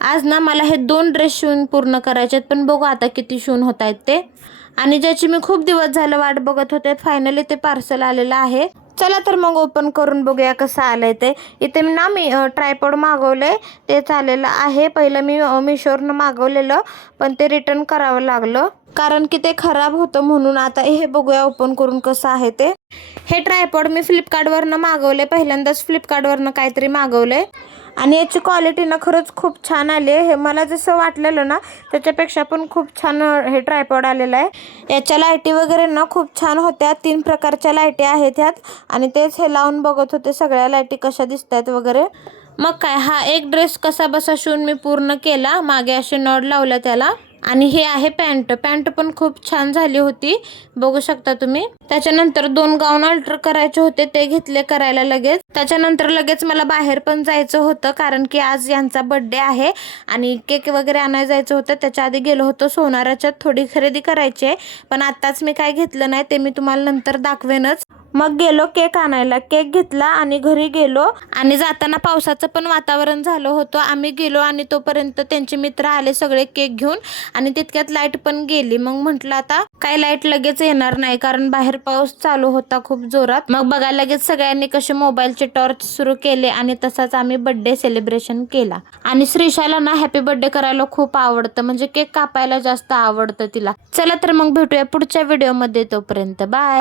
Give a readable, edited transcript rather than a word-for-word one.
आज ना मला हे 2 ड्रेस शिवून पूर्ण करायचे आहेत, पण बघू आता किती शिवून होत आहेत ते. आणि ज्याची मी खूप दिवस झालं वाट बघत होते, फायनली ते पार्सल आलेलं आहे. चला तर मग ओपन करून बघूया कसं आलंय ते. इथे मी ट्रायपॉड मागवलंय, तेच आलेलं आहे. पहिलं मी मिशोवरनं मागवलेलं, पण ते रिटर्न करावं लागलं कारण की ते खराब होतं म्हणून. आता हे बघूया ओपन करून कसं आहे ते. हे ट्रायपॉड मी फ्लिपकार्टवरनं मागवले, पहिल्यांदाच फ्लिपकार्टवरनं काहीतरी मागवलंय आणि याची क्वालिटी ना खरंच खूप छान आली आहे. हे मला जसं वाटलेलं ना त्याच्यापेक्षा पण खूप छान हे ट्रायपॉड आलेलं आहे. याच्या लाईटी वगैरे ना खूप छान होत्या. 3 प्रकारच्या लाईटी आहेत ह्यात आणि तेच हे लावून बघत होते सगळ्या लाईटी कशा दिसत आहेत वगैरे. मग काय, हा एक ड्रेस कसा बसा शिवून मी पूर्ण केला. मागे असे नॉड लावला त्याला. आणि हे आहे पॅन्ट. पॅन्ट पण खूप छान झाली होती, बघू शकता तुम्ही. त्याच्यानंतर 2 गाऊन अल्टर करायचे होते, ते घेतले करायला लगेच. त्याच्यानंतर लगेच मला बाहेर पण जायचं होतं कारण की आज यांचा बर्थडे आहे आणि केक वगैरे आणायला जायचं होतं. त्याच्या आधी गेलो होतो सोनाराच्यात, थोडी खरेदी करायची आहे, पण आत्ताच मी काय घेतलं नाही ते मी तुम्हाला नंतर दाखवेनच. मग गेलो केक आणायला, केक घेतला आणि घरी गेलो. आणि जाताना पावसाचं पण वातावरण झालं होतं. आम्ही गेलो आणि तोपर्यंत त्यांचे मित्र आले सगळे केक घेऊन आणि तितक्यात लाईट पण गेली. मग म्हटलं आता काय लाईट लगेच येणार नाही कारण बाहेर पाऊस चालू होता खूप जोरात. मग बघा लगेच सगळ्यांनी कसे मोबाईलचे टॉर्च सुरू केले आणि तसाच आम्ही बर्थडे सेलिब्रेशन केला. आणि श्रीशाला ना हॅपी बर्थडे करायला खूप आवडतं, म्हणजे केक कापायला जास्त आवडतं तिला. चला तर मग भेटूया पुढच्या व्हिडिओमध्ये, तोपर्यंत बाय.